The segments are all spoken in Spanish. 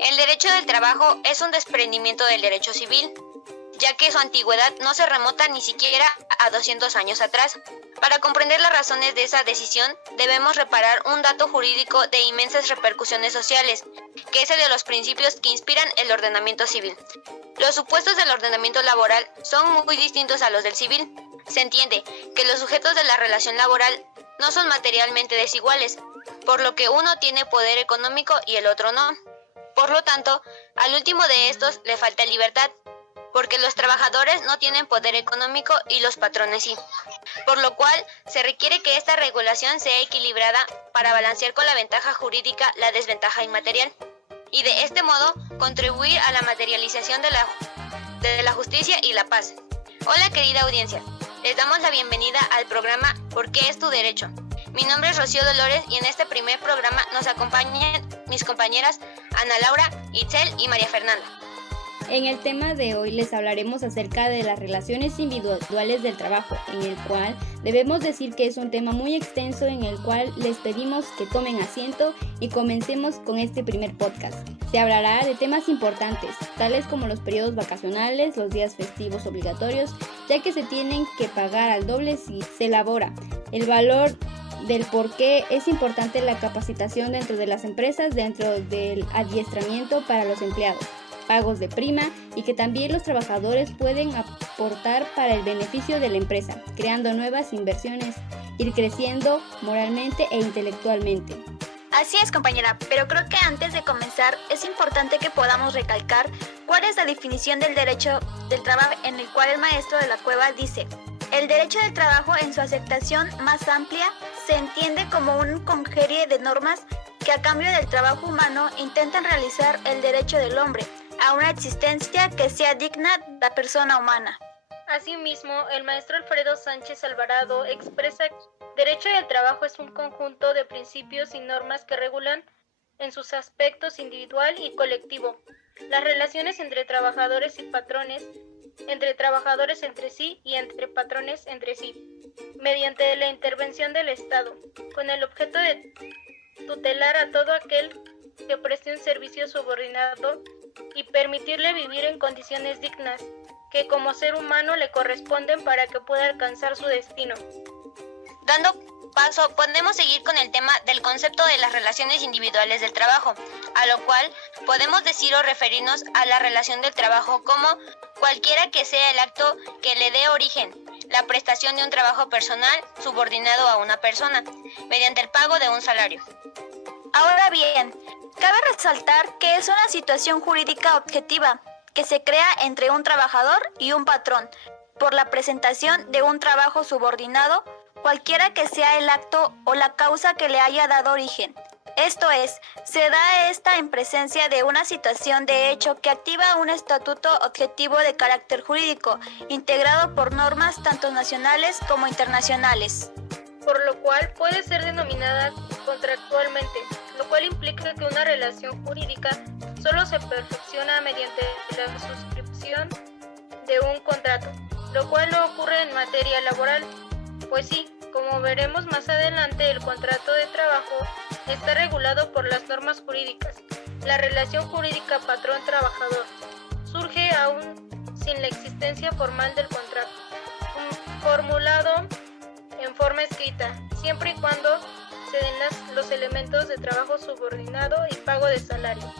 El derecho del trabajo es un desprendimiento del derecho civil, ya que su antigüedad no se remota ni siquiera a 200 años atrás. Para comprender las razones de esa decisión, debemos reparar un dato jurídico de inmensas repercusiones sociales, que es el de los principios que inspiran el ordenamiento civil. Los supuestos del ordenamiento laboral son muy distintos a los del civil. Se entiende que los sujetos de la relación laboral no son materialmente desiguales, por lo que uno tiene poder económico y el otro no. Por lo tanto, al último de estos le falta libertad, porque los trabajadores no tienen poder económico y los patrones sí. Por lo cual, se requiere que esta regulación sea equilibrada para balancear con la ventaja jurídica la desventaja inmaterial, y de este modo contribuir a la materialización de la justicia y la paz. Hola querida audiencia, les damos la bienvenida al programa ¿Por qué es tu derecho? Mi nombre es Rocío Dolores y en este primer programa nos acompañan mis compañeras Ana Laura, Itzel y María Fernanda. En el tema de hoy les hablaremos acerca de las relaciones individuales del trabajo, en el cual debemos decir que es un tema muy extenso en el cual les pedimos que tomen asiento y comencemos con este primer podcast. Se hablará de temas importantes, tales como los periodos vacacionales, los días festivos obligatorios, ya que se tienen que pagar al doble si se elabora, el valor del por qué es importante la capacitación dentro de las empresas, dentro del adiestramiento para los empleados, pagos de prima y que también los trabajadores pueden aportar para el beneficio de la empresa, creando nuevas inversiones, ir creciendo moralmente e intelectualmente. Así es, compañera, pero creo que antes de comenzar es importante que podamos recalcar cuál es la definición del derecho del trabajo, en el cual el maestro de la Cueva dice: el derecho del trabajo en su aceptación más amplia se entiende como un conjunto de normas que a cambio del trabajo humano intentan realizar el derecho del hombre a una existencia que sea digna de la persona humana. Asimismo, el maestro Alfredo Sánchez Alvarado expresa que el derecho del trabajo es un conjunto de principios y normas que regulan en sus aspectos individual y colectivo las relaciones entre trabajadores y patrones, entre trabajadores entre sí y entre patrones entre sí, mediante la intervención del Estado, con el objeto de tutelar a todo aquel que preste un servicio subordinado y permitirle vivir en condiciones dignas que como ser humano le corresponden para que pueda alcanzar su destino. Dando paso, podemos seguir con el tema del concepto de las relaciones individuales del trabajo, a lo cual podemos decir o referirnos a la relación del trabajo como cualquiera que sea el acto que le dé origen, la prestación de un trabajo personal subordinado a una persona, mediante el pago de un salario. Ahora bien, cabe resaltar que es una situación jurídica objetiva que se crea entre un trabajador y un patrón por la presentación de un trabajo subordinado, cualquiera que sea el acto o la causa que le haya dado origen. Esto es, se da esta en presencia de una situación de hecho que activa un estatuto objetivo de carácter jurídico, integrado por normas tanto nacionales como internacionales, por lo cual puede ser denominada contractualmente, lo cual implica que una relación jurídica solo se perfecciona mediante la suscripción de un contrato, lo cual no ocurre en materia laboral. Pues sí, como veremos más adelante, el contrato de trabajo está regulado por las normas jurídicas. La relación jurídica patrón-trabajador surge aún sin la existencia formal del contrato, formulado en forma escrita, siempre y cuando se den los elementos de trabajo subordinado y pago de salario.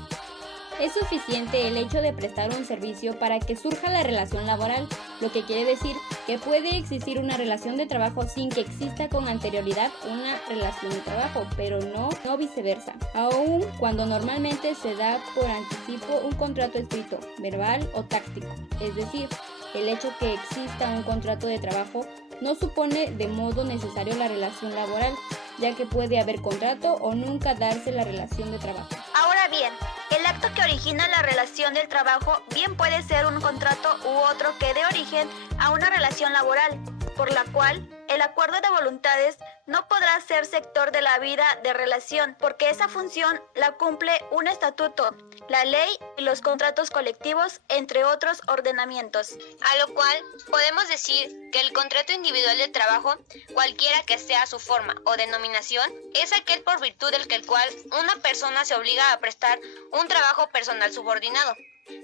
Es suficiente el hecho de prestar un servicio para que surja la relación laboral, lo que quiere decir que puede existir una relación de trabajo sin que exista con anterioridad una relación de trabajo, pero no viceversa, aun cuando normalmente se da por anticipo un contrato escrito, verbal o táctico. Es decir, el hecho que exista un contrato de trabajo no supone de modo necesario la relación laboral, ya que puede haber contrato o nunca darse la relación de trabajo. Ahora bien, el acto que origina la relación del trabajo bien puede ser un contrato u otro que dé origen a una relación laboral, por la cual el el acuerdo de voluntades no podrá ser sector de la vida de relación, porque esa función la cumple un estatuto, la ley y los contratos colectivos, entre otros ordenamientos. A lo cual podemos decir que el contrato individual de trabajo, cualquiera que sea su forma o denominación, es aquel por virtud del que el cual una persona se obliga a prestar un trabajo personal subordinado,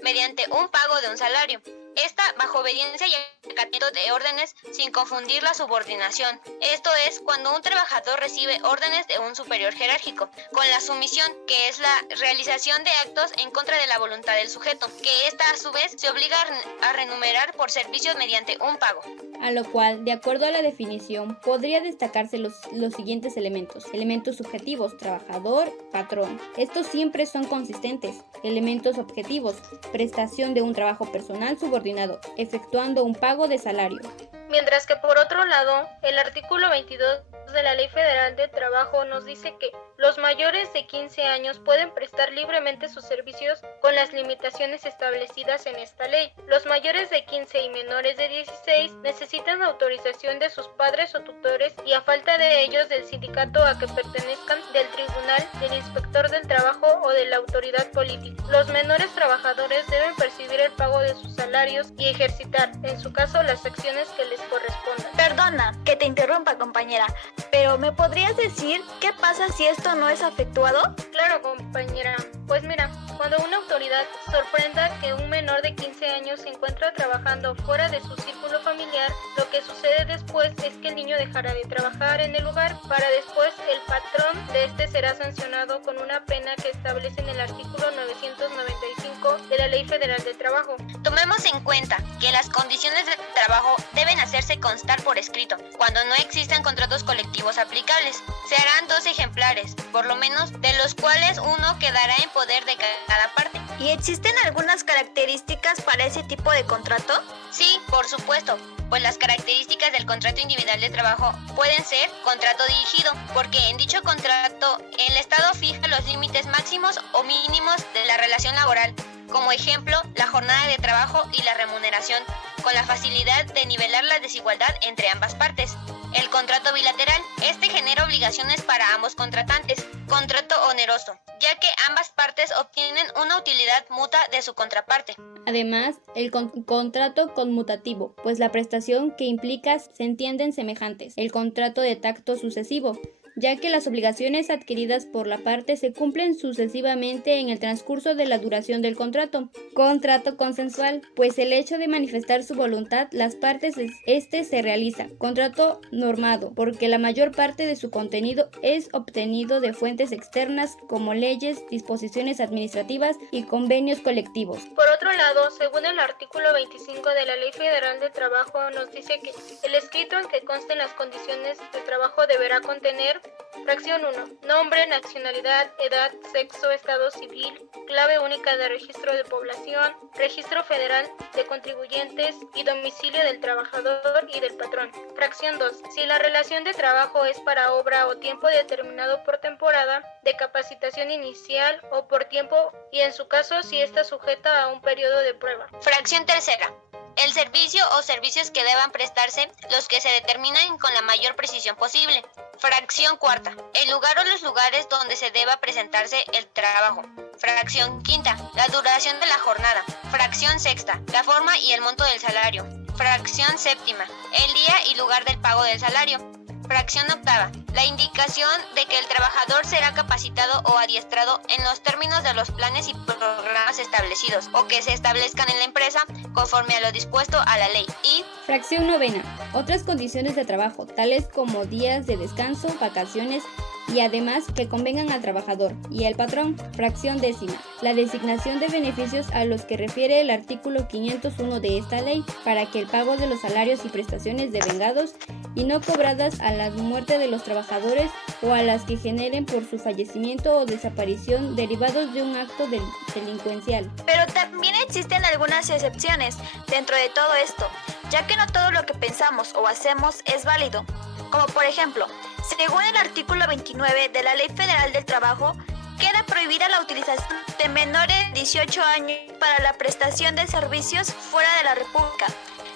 mediante un pago de un salario. Esta bajo obediencia y acatamiento de órdenes sin confundir la subordinación. Esto es cuando un trabajador recibe órdenes de un superior jerárquico, con la sumisión, que es la realización de actos en contra de la voluntad del sujeto, que ésta a su vez se obliga a remunerar por servicios mediante un pago. A lo cual, de acuerdo a la definición, podría destacarse los siguientes elementos. Elementos subjetivos, trabajador, patrón. Estos siempre son consistentes. Elementos objetivos, prestación de un trabajo personal subordinado, efectuando un pago de salario. Mientras que por otro lado, el artículo 22 de la Ley Federal de Trabajo nos dice que los mayores de 15 años pueden prestar libremente sus servicios con las limitaciones establecidas en esta ley. Los mayores de 15 y menores de 16 necesitan autorización de sus padres o tutores y a falta de ellos del sindicato a que pertenezcan, del tribunal, del inspector del trabajo o de la autoridad política. Los menores trabajadores deben percibir el pago de sus salarios y ejercitar, en su caso, las acciones que les correspondan. Perdona que te interrumpa, compañera, pero ¿me podrías decir qué pasa si esto no es efectuado? Claro, compañera. Pues mira, cuando una autoridad sorprenda que un menor de 15 años se encuentra trabajando fuera de su círculo familiar, lo que sucede después es que el niño dejará de trabajar en el lugar, para después el patrón de este será sancionado con una pena que establece en el artículo 995 de la Ley Federal del Trabajo. Tomemos en cuenta que las condiciones de trabajo deben hacerse constar por escrito, cuando no existan contratos colectivos aplicables. Se harán 2 ejemplares, por lo menos, de los cuales uno quedará en poder de cada parte. ¿Y existen algunas características para ese tipo de contrato? Sí, por supuesto, pues las características del contrato individual de trabajo pueden ser contrato dirigido, porque en dicho contrato el Estado fija los límites máximos o mínimos de la relación laboral, como ejemplo, la jornada de trabajo y la remuneración, con la facilidad de nivelar la desigualdad entre ambas partes. El contrato bilateral, este genera obligaciones para ambos contratantes. Contrato oneroso, ya que ambas partes obtienen una utilidad mutua de su contraparte. Además, el contrato conmutativo, pues la prestación que implica se entienden semejantes. El contrato de tacto sucesivo, ya que las obligaciones adquiridas por la parte se cumplen sucesivamente en el transcurso de la duración del contrato. Contrato consensual, pues el hecho de manifestar su voluntad, las partes se realiza. Contrato normado, porque la mayor parte de su contenido es obtenido de fuentes externas como leyes, disposiciones administrativas y convenios colectivos. Por otro lado, según el artículo 25 de la Ley Federal de Trabajo, nos dice que el escrito en que consten las condiciones de trabajo deberá contener: fracción 1. Nombre, nacionalidad, edad, sexo, estado civil, clave única de registro de población, registro federal de contribuyentes y domicilio del trabajador y del patrón. Fracción 2. Si la relación de trabajo es para obra o tiempo determinado por temporada, de capacitación inicial o por tiempo, y en su caso si está sujeta a un periodo de prueba. Fracción 3. El servicio o servicios que deban prestarse, los que se determinan con la mayor precisión posible. Fracción 4. El lugar o los lugares donde se deba presentarse el trabajo. Fracción 5. La duración de la jornada. Fracción 6. La forma y el monto del salario. Fracción 7. El día y lugar del pago del salario. Fracción 8. La indicación de que el trabajador será capacitado o adiestrado en los términos de los planes y programas establecidos o que se establezcan en la empresa conforme a lo dispuesto a la ley. Y fracción 9. Otras condiciones de trabajo, tales como días de descanso, vacaciones y además que convengan al trabajador y al patrón. Fracción 10. La designación de beneficios a los que refiere el artículo 501 de esta ley, para que el pago de los salarios y prestaciones devengados y no cobradas a la muerte de los trabajadores o a las que generen por su fallecimiento o desaparición derivados de un acto delincuencial. Pero también existen algunas excepciones dentro de todo esto, ya que no todo lo que pensamos o hacemos es válido. Como por ejemplo, según el artículo 29 de la Ley Federal del Trabajo, queda prohibida la utilización de menores de 18 años para la prestación de servicios fuera de la República,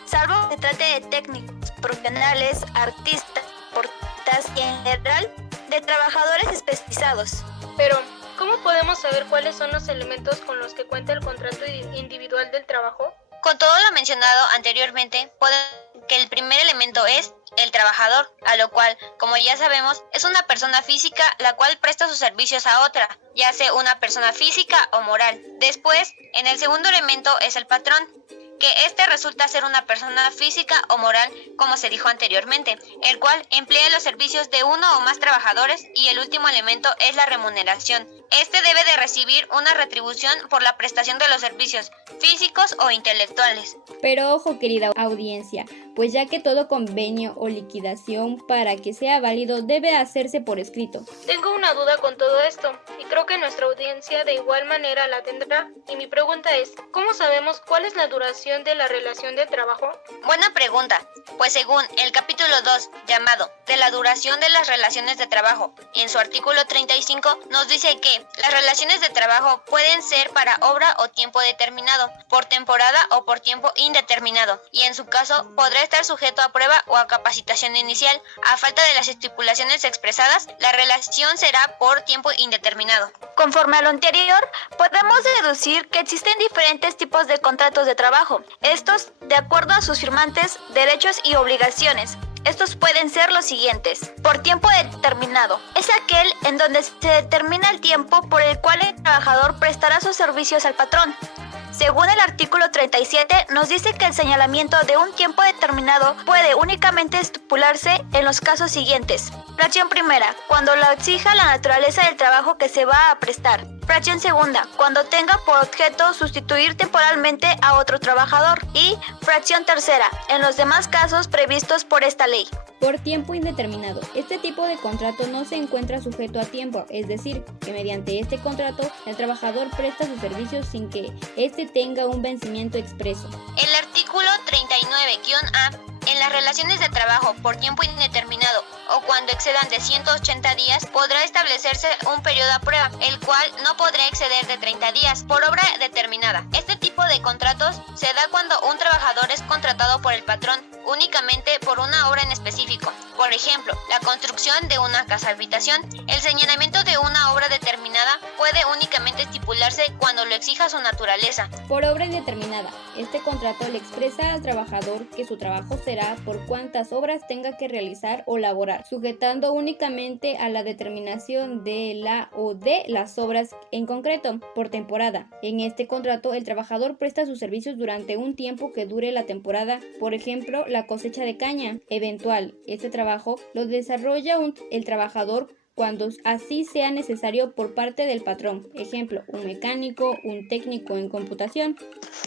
salvo que se trate de técnicos, profesionales, artistas, deportistas y en general de trabajadores especializados. Pero, ¿cómo podemos saber cuáles son los elementos con los que cuenta el contrato individual del trabajo? Con todo lo mencionado anteriormente, podemos decir que el primer elemento es el trabajador, a lo cual, como ya sabemos, es una persona física la cual presta sus servicios a otra, ya sea una persona física o moral. Después, en el segundo elemento es el patrón, que este resulta ser una persona física o moral, como se dijo anteriormente, el cual emplea los servicios de uno o más trabajadores, y el último elemento es la remuneración. Este debe de recibir una retribución por la prestación de los servicios físicos o intelectuales. Pero ojo, querida audiencia, pues ya que todo convenio o liquidación para que sea válido debe hacerse por escrito. Tengo una duda con todo esto y creo que nuestra audiencia de igual manera la tendrá. Y mi pregunta es, ¿cómo sabemos cuál es la duración de la relación de trabajo? Buena pregunta, pues según el capítulo 2, llamado de la duración de las relaciones de trabajo, en su artículo 35 nos dice que las relaciones de trabajo pueden ser para obra o tiempo determinado, por temporada o por tiempo indeterminado, y en su caso podrá estar sujeto a prueba o a capacitación inicial. A falta de las estipulaciones expresadas, la relación será por tiempo indeterminado. Conforme a lo anterior, podemos deducir que existen diferentes tipos de contratos de trabajo, estos de acuerdo a sus firmantes, derechos y obligaciones. Estos pueden ser los siguientes. Por tiempo determinado. Es aquel en donde se determina el tiempo por el cual el trabajador prestará sus servicios al patrón. Según el artículo 37, nos dice que el señalamiento de un tiempo determinado puede únicamente estipularse en los casos siguientes. Fracción primera, cuando lo exija la naturaleza del trabajo que se va a prestar. Fracción segunda, cuando tenga por objeto sustituir temporalmente a otro trabajador. Y fracción tercera, en los demás casos previstos por esta ley. Por tiempo indeterminado. Este tipo de contrato no se encuentra sujeto a tiempo, es decir, que mediante este contrato el trabajador presta sus servicios sin que éste tenga un vencimiento expreso. El artículo 39-A, en las relaciones de trabajo por tiempo indeterminado o cuando excedan de 180 días, podrá establecerse un periodo a prueba, el cual no podrá exceder de 30 días por obra determinada. Este tipo de contratos se da cuando un trabajador es contratado por el patrón únicamente por una obra en específico. Por ejemplo, la construcción de una casa habitación. El señalamiento de una obra determinada puede únicamente estipularse cuando lo exija su naturaleza. Por obra indeterminada. Este contrato le expresa al trabajador que su trabajo será por cuantas obras tenga que realizar o laborar, sujetando únicamente a la determinación de la o de las obras en concreto, por temporada. En este contrato, el trabajador presta sus servicios durante un tiempo que dure la temporada, por ejemplo, la cosecha de caña eventual. Este trabajo lo desarrolla el trabajador cuando así sea necesario por parte del patrón. Ejemplo, un mecánico, un técnico en computación.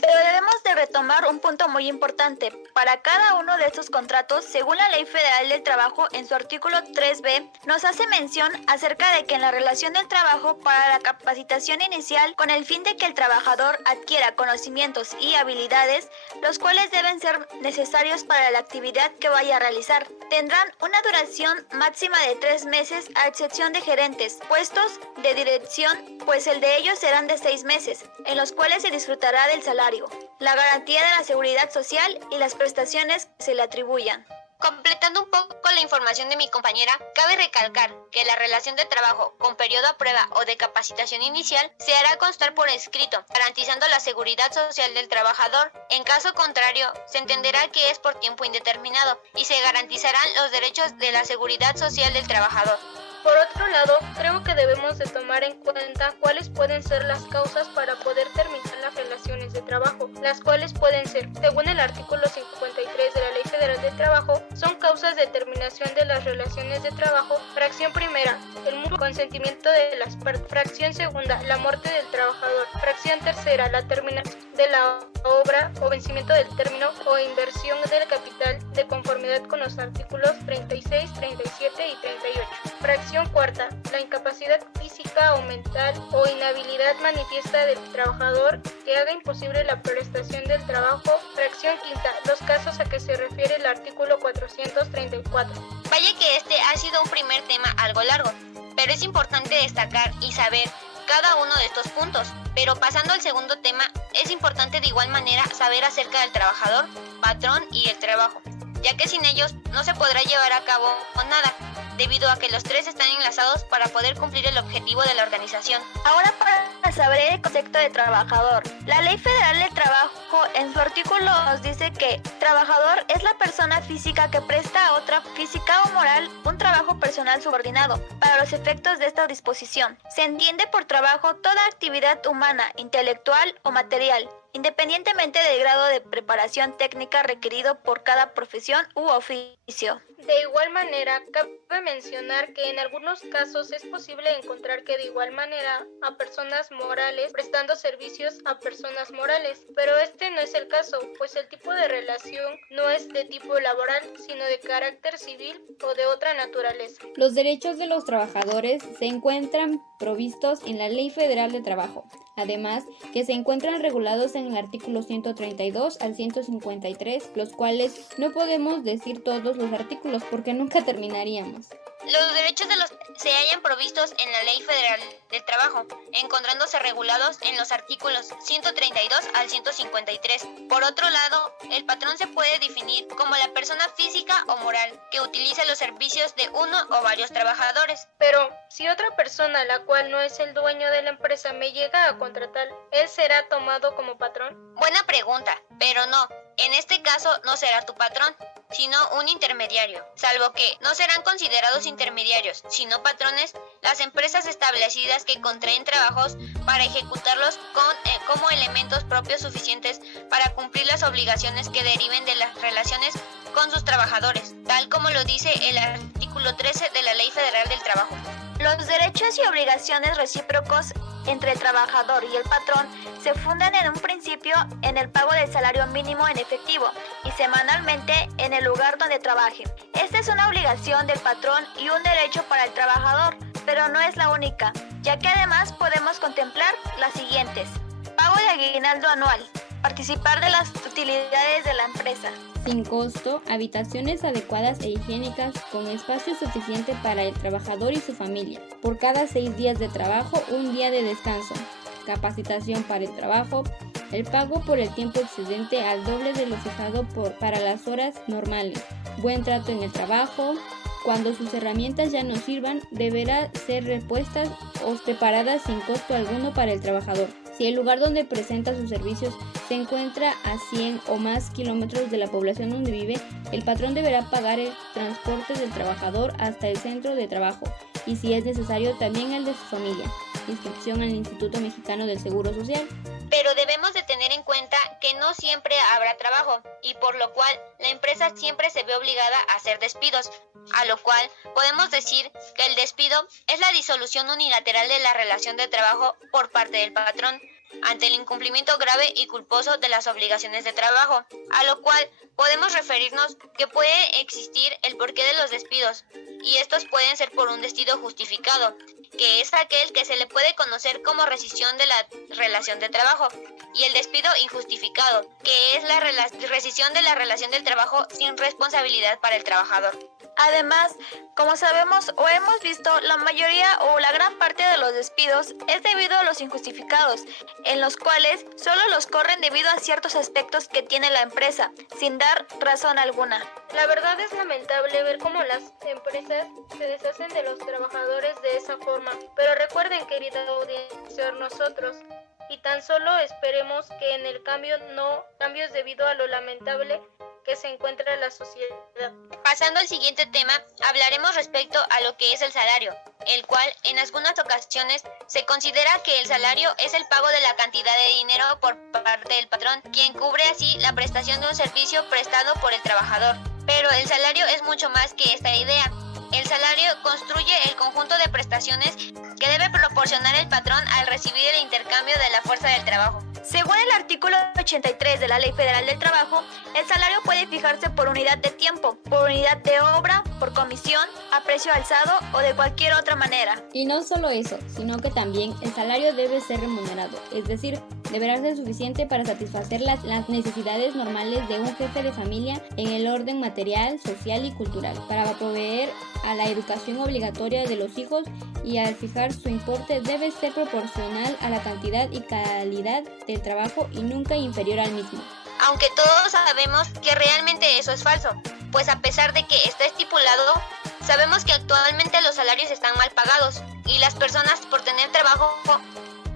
Pero debemos de retomar un punto muy importante. Para cada uno de estos contratos, según la Ley Federal del Trabajo, en su artículo 3b, nos hace mención acerca de que en la relación del trabajo para la capacitación inicial, con el fin de que el trabajador adquiera conocimientos y habilidades, los cuales deben ser necesarios para la actividad que vaya a realizar, tendrán una duración máxima de 3 meses a excepción de gerentes, puestos de dirección, pues el de ellos serán de 6 meses, en los cuales se disfrutará del salario, la garantía de la seguridad social y las prestaciones que se le atribuyan. Completando un poco la información de mi compañera, cabe recalcar que la relación de trabajo con periodo a prueba o de capacitación inicial se hará constar por escrito, garantizando la seguridad social del trabajador. En caso contrario, se entenderá que es por tiempo indeterminado y se garantizarán los derechos de la seguridad social del trabajador. Por otro lado, creo que debemos de tomar en cuenta cuáles pueden ser las causas para poder terminar las relaciones de trabajo, las cuales pueden ser, según el artículo 53 de la Ley Federal del Trabajo, son causas de terminación de las relaciones de trabajo. Fracción primera, el mutuo consentimiento de las partes. Fracción segunda, la muerte del trabajador. Fracción tercera, la terminación de la obra o vencimiento del término o inversión del capital de conformidad con los artículos 36, 37 y 38. Fracción cuarta, la incapacidad física o mental o inhabilidad manifiesta del trabajador que haga imposible la prestación del trabajo. Fracción quinta, los casos a que se refiere el artículo 434. Vaya que este ha sido un primer tema algo largo, pero es importante destacar y saber cada uno de estos puntos. Pero pasando al segundo tema, es importante de igual manera saber acerca del trabajador, patrón y el trabajo. ya que sin ellos no se podrá llevar a cabo nada, debido a que los tres están enlazados para poder cumplir el objetivo de la organización. Ahora para saber el concepto de trabajador. La Ley Federal del Trabajo en su artículo nos dice que trabajador es la persona física que presta a otra física o moral un trabajo personal subordinado. Para los efectos de esta disposición, se entiende por trabajo toda actividad humana, intelectual o material, independientemente del grado de preparación técnica requerido por cada profesión u oficio. De igual manera, cabe mencionar que en algunos casos es posible encontrar que de igual manera a personas morales prestando servicios a personas morales, pero este no es el caso, pues el tipo de relación no es de tipo laboral, sino de carácter civil o de otra naturaleza. Los derechos de los trabajadores se encuentran provistos en la Ley Federal de Trabajo, además que se encuentran regulados en el artículo 132 al 153, los cuales no podemos decir todos los artículos porque nunca terminaríamos. Los derechos de los se hallan provistos en la Ley Federal del Trabajo, encontrándose regulados en los artículos 132 al 153. Por otro lado, el patrón se puede definir como la persona física o moral que utiliza los servicios de uno o varios trabajadores. Pero si otra persona, la cual no es el dueño de la empresa, me llega a contratar, ¿él será tomado como patrón? Buena pregunta, pero no. En este caso no será tu patrón, sino un intermediario, salvo que no serán considerados intermediarios, sino patrones, las empresas establecidas que contraen trabajos para ejecutarlos como elementos propios suficientes para cumplir las obligaciones que deriven de las relaciones con sus trabajadores, tal como lo dice el artículo 13 de la Ley Federal del Trabajo. Los derechos y obligaciones recíprocos entre el trabajador y el patrón se fundan en un principio en el pago del salario mínimo en efectivo y semanalmente en el lugar donde trabaje. Esta es una obligación del patrón y un derecho para el trabajador, pero no es la única, ya que además podemos contemplar las siguientes: pago de aguinaldo anual, participar de las utilidades de la empresa, sin costo, habitaciones adecuadas e higiénicas con espacio suficiente para el trabajador y su familia. Por cada 6 días de trabajo, un día de descanso. Capacitación para el trabajo. El pago por el tiempo excedente al doble de lo fijado para las horas normales. Buen trato en el trabajo. Cuando sus herramientas ya no sirvan, deberá ser repuestas o preparadas sin costo alguno para el trabajador. Si el lugar donde presenta sus servicios se encuentra a 100 o más kilómetros de la población donde vive, el patrón deberá pagar el transporte del trabajador hasta el centro de trabajo y, si es necesario, también el de su familia. Inscripción al Instituto Mexicano del Seguro Social. Pero debemos de tener en cuenta que no siempre habrá trabajo y por lo cual la empresa siempre se ve obligada a hacer despidos, a lo cual podemos decir que el despido es la disolución unilateral de la relación de trabajo por parte del patrón ante el incumplimiento grave y culposo de las obligaciones de trabajo, a lo cual podemos referirnos que puede existir el porqué de los despidos, y estos pueden ser por un despido justificado, que es aquel que se le puede conocer como rescisión de la relación de trabajo, y el despido injustificado, que es la rescisión de la relación del trabajo sin responsabilidad para el trabajador. Además, como sabemos o hemos visto, la mayoría o la gran parte de los despidos es debido a los injustificados, en los cuales solo los corren debido a ciertos aspectos que tiene la empresa, sin dar razón alguna. La verdad es lamentable ver cómo las empresas se deshacen de los trabajadores de esa forma, pero recuerden, querida audiencia, nosotros, y tan solo esperemos que en el cambio no cambios debido a lo lamentable que se encuentra la sociedad. Pasando al siguiente tema, hablaremos respecto a lo que es el salario, el cual en algunas ocasiones se considera que el salario es el pago de la cantidad de dinero por parte del patrón, quien cubre así la prestación de un servicio prestado por el trabajador. Pero el salario es mucho más que esta idea. El salario construye el conjunto de prestaciones que debe proporcionar el patrón al recibir el intercambio de la fuerza del trabajo. Según el artículo 83 de la Ley Federal del Trabajo, el salario puede fijarse por unidad de tiempo, por unidad de obra, por comisión, a precio alzado o de cualquier otra manera. Y no solo eso, sino que también el salario debe ser remunerado, es decir, deberá ser suficiente para satisfacer las necesidades normales de un jefe de familia en el orden material, social y cultural, para proveer a la educación obligatoria de los hijos, y al fijar su importe debe ser proporcional a la cantidad y calidad del trabajo y nunca inferior al mismo. Aunque todos sabemos que realmente eso es falso, pues a pesar de que está estipulado, sabemos que actualmente los salarios están mal pagados y las personas por tener trabajo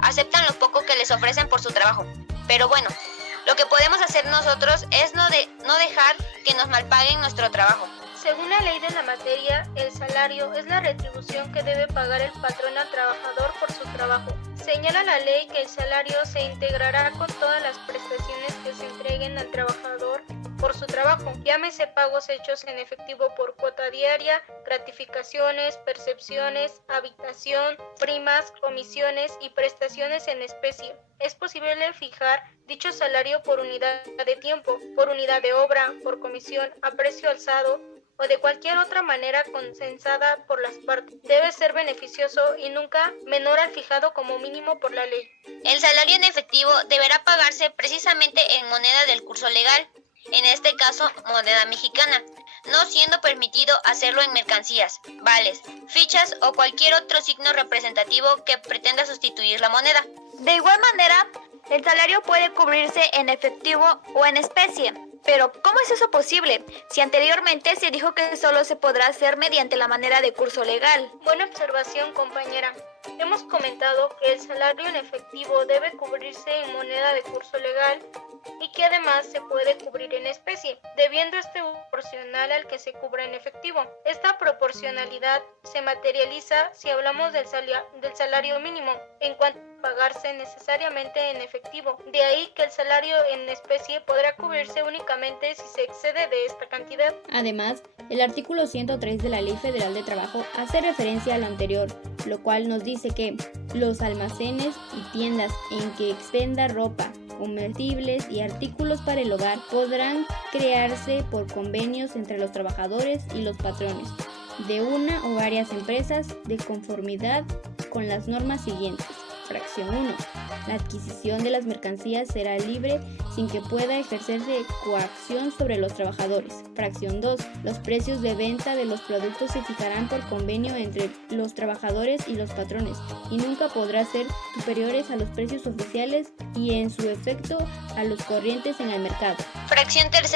aceptan lo poco que les ofrecen por su trabajo. Pero bueno, lo que podemos hacer nosotros es no dejar que nos malpaguen nuestro trabajo. Según la ley de la materia, el salario es la retribución que debe pagar el patrón al trabajador por su trabajo. Señala la ley que el salario se integrará con todas las prestaciones que se entreguen al trabajador por su trabajo, llámese pagos hechos en efectivo por cuota diaria, gratificaciones, percepciones, habitación, primas, comisiones y prestaciones en especie. Es posible fijar dicho salario por unidad de tiempo, por unidad de obra, por comisión, a precio alzado o de cualquier otra manera consensada por las partes. Debe ser beneficioso y nunca menor al fijado como mínimo por la ley. El salario en efectivo deberá pagarse precisamente en moneda del curso legal, en este caso moneda mexicana, no siendo permitido hacerlo en mercancías, vales, fichas o cualquier otro signo representativo que pretenda sustituir la moneda. De igual manera, el salario puede cubrirse en efectivo o en especie. Pero, ¿cómo es eso posible? Si anteriormente se dijo que solo se podrá hacer mediante la manera de curso legal. Buena observación, compañera. Hemos comentado que el salario en efectivo debe cubrirse en moneda de curso legal y que además se puede cubrir en especie, debiendo este proporcional al que se cubra en efectivo. Esta proporcionalidad se materializa si hablamos del salario mínimo, en cuanto a pagarse necesariamente en efectivo. De ahí que el salario en especie podrá cubrirse únicamente si se excede de esta cantidad. Además, el artículo 103 de la Ley Federal de Trabajo hace referencia a lo anterior, lo cual nos dice que los almacenes y tiendas en que expenda ropa, comestibles y artículos para el hogar podrán crearse por convenios entre los trabajadores y los patrones de una o varias empresas de conformidad con las normas siguientes. Fracción 1. La adquisición de las mercancías será libre sin que pueda ejercerse coacción sobre los trabajadores. Fracción 2. Los precios de venta de los productos se fijarán por convenio entre los trabajadores y los patrones y nunca podrán ser superiores a los precios oficiales y en su efecto a los corrientes en el mercado. Fracción 3.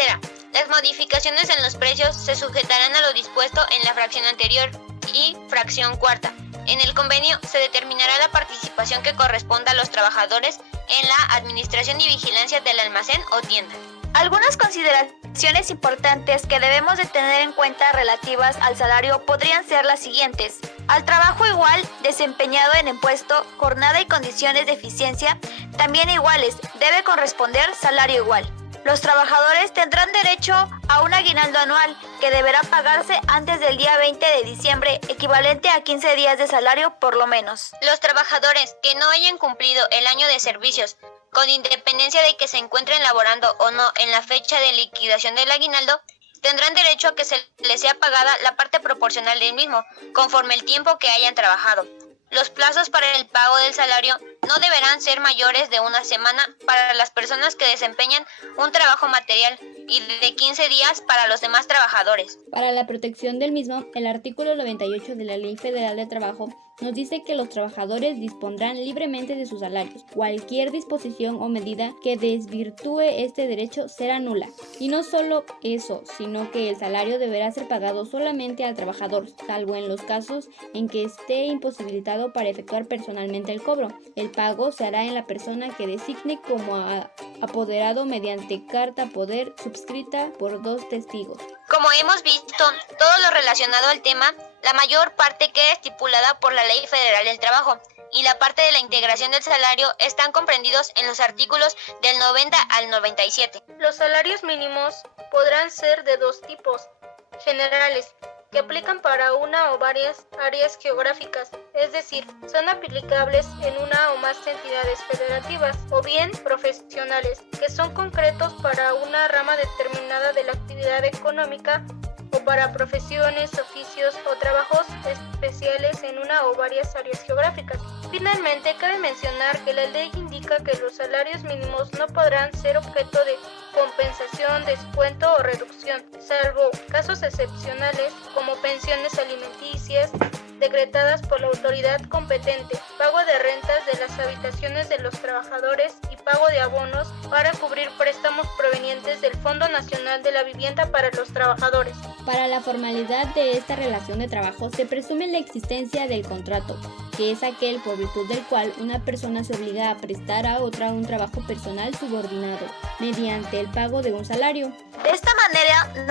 Las modificaciones en los precios se sujetarán a lo dispuesto en la fracción anterior. Y fracción 4. En el convenio se determinará la participación que corresponda a los trabajadores en la administración y vigilancia del almacén o tienda. Algunas consideraciones importantes que debemos de tener en cuenta relativas al salario podrían ser las siguientes. Al trabajo igual desempeñado en el puesto, jornada y condiciones de eficiencia también iguales, debe corresponder salario igual. Los trabajadores tendrán derecho a un aguinaldo anual que deberá pagarse antes del día 20 de diciembre, equivalente a 15 días de salario por lo menos. Los trabajadores que no hayan cumplido el año de servicios, con independencia de que se encuentren laborando o no en la fecha de liquidación del aguinaldo, tendrán derecho a que se les sea pagada la parte proporcional del mismo, conforme el tiempo que hayan trabajado. Los plazos para el pago del salario no deberán ser mayores de una semana para las personas que desempeñan un trabajo material y de 15 días para los demás trabajadores. Para la protección del mismo, el artículo 98 de la Ley Federal de Trabajo nos dice que los trabajadores dispondrán libremente de sus salarios. Cualquier disposición o medida que desvirtúe este derecho será nula. Y no solo eso, sino que el salario deberá ser pagado solamente al trabajador, salvo en los casos en que esté imposibilitado para efectuar personalmente el cobro. El pago se hará en la persona que designe como apoderado mediante carta poder suscrita por 2 testigos. Como hemos visto, todo lo relacionado al tema, la mayor parte queda estipulada por la Ley Federal del Trabajo y la parte de la integración del salario están comprendidos en los artículos del 90 al 97. Los salarios mínimos podrán ser de 2 tipos: generales, que aplican para una o varias áreas geográficas, es decir, son aplicables en una o más entidades federativas, o bien profesionales, que son concretos para una rama determinada de la actividad económica o para profesiones, oficios o trabajos especiales en una o varias áreas geográficas. Finalmente, cabe mencionar que la ley indica que los salarios mínimos no podrán ser objeto de compensación, descuento o reducción, salvo casos excepcionales como pensiones alimenticias decretadas por la autoridad competente. pago de rentas de las habitaciones de los trabajadores y pago de abonos para cubrir préstamos provenientes del Fondo Nacional de la Vivienda para los Trabajadores. Para la formalidad de esta relación de trabajo se presume la existencia del contrato, que es aquel por virtud del cual una persona se obliga a prestar a otra un trabajo personal subordinado, mediante el pago de un salario. De esta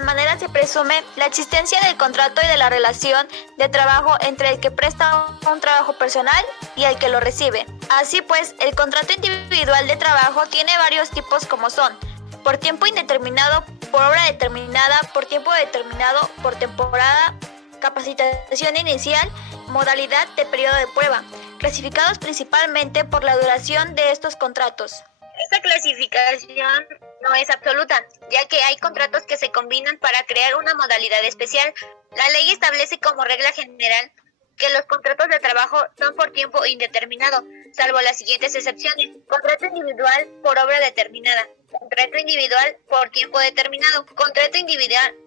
manera se presume la existencia del contrato y de la relación de trabajo entre el que presta un trabajo personal y el que lo recibe. Así pues, el contrato individual de trabajo tiene varios tipos como son: por tiempo indeterminado, por obra determinada, por tiempo determinado, por temporada, capacitación inicial, modalidad de periodo de prueba, clasificados principalmente por la duración de estos contratos. Esta clasificación no es absoluta, ya que hay contratos que se combinan para crear una modalidad especial. La ley establece como regla general que los contratos de trabajo son por tiempo indeterminado, salvo las siguientes excepciones: contrato individual por obra determinada, contrato individual por tiempo determinado, contrato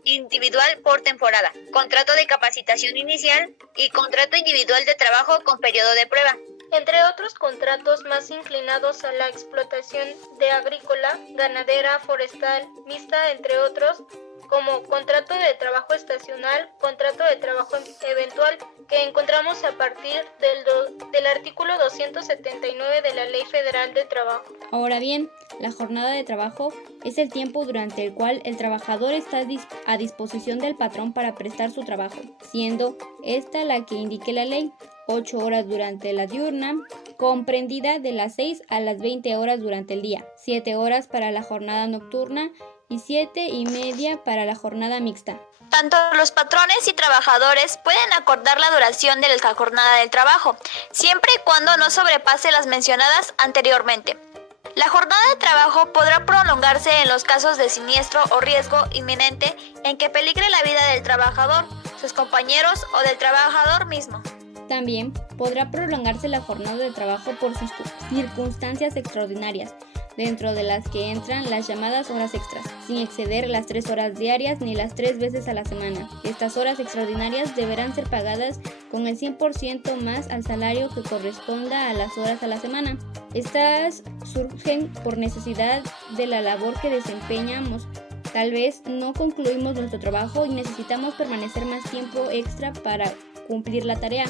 individual por temporada, contrato de capacitación inicial y contrato individual de trabajo con periodo de prueba. Entre otros contratos más inclinados a la explotación de agrícola, ganadera, forestal, mixta, entre otros, como contrato de trabajo estacional, contrato de trabajo eventual, que encontramos a partir del artículo 279 de la Ley Federal de Trabajo. Ahora bien, la jornada de trabajo es el tiempo durante el cual el trabajador está a disposición del patrón para prestar su trabajo, siendo esta la que indique la ley: 8 horas durante la diurna, comprendida de las 6 a las 20 horas durante el día, 7 horas para la jornada nocturna y 7:30 para la jornada mixta. Tanto los patrones y trabajadores pueden acordar la duración de la jornada del trabajo, siempre y cuando no sobrepase las mencionadas anteriormente. La jornada de trabajo podrá prolongarse en los casos de siniestro o riesgo inminente en que peligre la vida del trabajador, sus compañeros o del trabajador mismo. También podrá prolongarse la jornada de trabajo por circunstancias extraordinarias, dentro de las que entran las llamadas horas extras, sin exceder las 3 horas diarias ni las 3 veces a la semana. Estas horas extraordinarias deberán ser pagadas con el 100% más al salario que corresponda a las horas a la semana. Estas surgen por necesidad de la labor que desempeñamos. Tal vez no concluimos nuestro trabajo y necesitamos permanecer más tiempo extra para cumplir la tarea,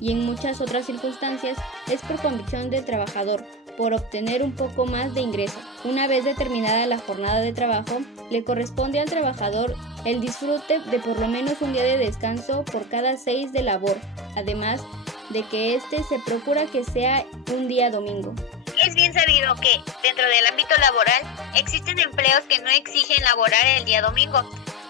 y en muchas otras circunstancias es por convicción del trabajador, por obtener un poco más de ingreso. Una vez determinada la jornada de trabajo, le corresponde al trabajador el disfrute de por lo menos un día de descanso por cada 6 de labor, además de que se procura que sea un día domingo. Es bien sabido que, dentro del ámbito laboral, existen empleos que no exigen laborar el día domingo.